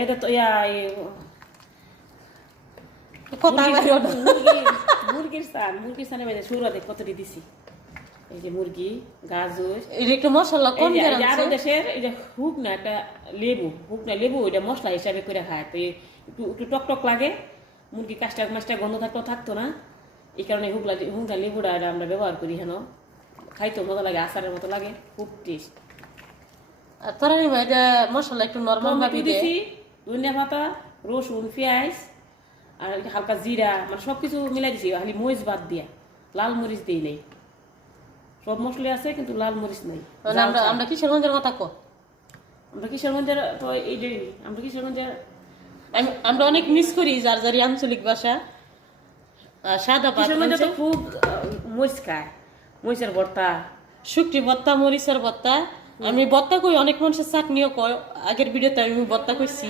এটা তো ইয়া কথা মুরগির স্থানে বাইরে সুরাতে কতটি দিছি এই যে মুরগি গাজর এটা একটু মশলা কম দিয়ে আরো দেশের এই যে হুকনা একটা লেবু ওইটা মশলা হিসাবে করে খায় তো একটু টক টক লাগে মুরগি কাঁচটা মাছটা গন্ধ থাকতো না এই কারণে হুকনা লেবুটা আমরা ব্যবহার করি হেন খাইতো মজা লাগে আচারের মতো লাগে খুব টেস্ট। আর তরানি এটা মশলা একটু নরমাল ভাবে দিছি ধনিয়া পাতা রসুন পেঁয়াজ আর হালকা জিরা মানে সবকিছু মিলাই দিছি খালি মরিচ বাদ দিয়া লাল মরিচ দিই নাই সব মশলা আছে কিন্তু লাল মরিচ নাই। আমরা কিশোরগঞ্জের কথা কো আমরা কিশোরগঞ্জের তো এইটাই আমরা কিশোরগঞ্জের আমরা অনেক মিস করি যার যার আঞ্চলিক ভাষা সাদা কিশোরগঞ্জে তো খুব মরিচ খায় মরিচের ভর্তা শুকটি ভর্তা মরিচের ভর্তা আমি ভর্তা কই অনেক মানুষের চাটনিও কয় আগের ভিডিওতে আমি ভর্তা কইছি।